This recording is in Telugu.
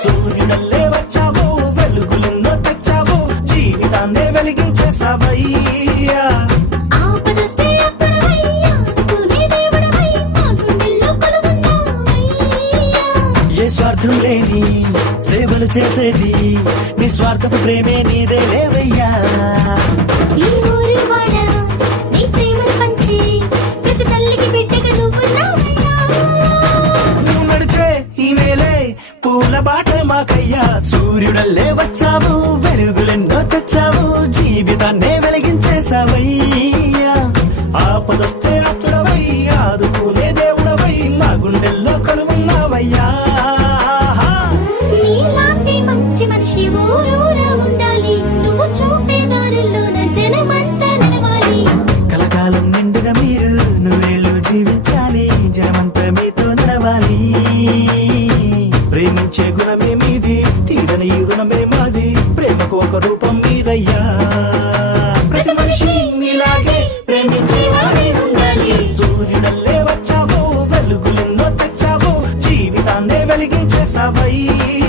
సూర్యుడల్లే వచ్చావు, వెలుగులెన్నో తెచ్చావు, జీవితాన్నే వెలిగించేసావయ్యా. ఆపదొస్తే అప్పుడవయ్యా, ఆదుకునే దేవుడవై మా గుండెల్లో కొలువున్నావయ్యా. ఏ స్వార్థం లేని సేవలు చేసేది, నిస్వార్థపు ప్రేమే నీదే లేవయ్యా. ఈ ఊరు వాడ నీ ప్రేమను పంచి ప్రతి తల్లికి బిడ్డగా నువ్వున్నావయ్యా. నువ్వు నడిచే ఈ నేలే పూల బాట మాకయ్యా. సూర్యుడల్లే వచ్చావు, వెలుగులెన్నో తెచ్చావు, జీవితాన్నే వెలిగించేసావయ్యా. ఆపదొస్తే ఆప్తుడవై, ఆదుకునే దేవుడవై మా గుండెల్లో కొలువున్నావయ్యా. నీలాంటి మంచి మనిషి ఊరూరా ఉండాలి, నువ్వు చూపే దారుల్లోన జనమంతా నడవాలి. కలకాలం నిండుగా మీరు నూరేళ్ళు జీవించాలి, జనమంతా మీతో నడవాలి. ప్రేమించే గుణమే మీది, తీరని ఈ రుణమే మాది, ప్రేమకు ఒక రూపం మీదయ్యా. ప్రతి మనిషి మీలాగే ప్రేమించేవాడే ఉండాలి. సూర్యుడల్లే వచ్చావు, వెలుగులెన్నో తెచ్చావు, జీవితాన్నే వెలిగించేసావయ్యా.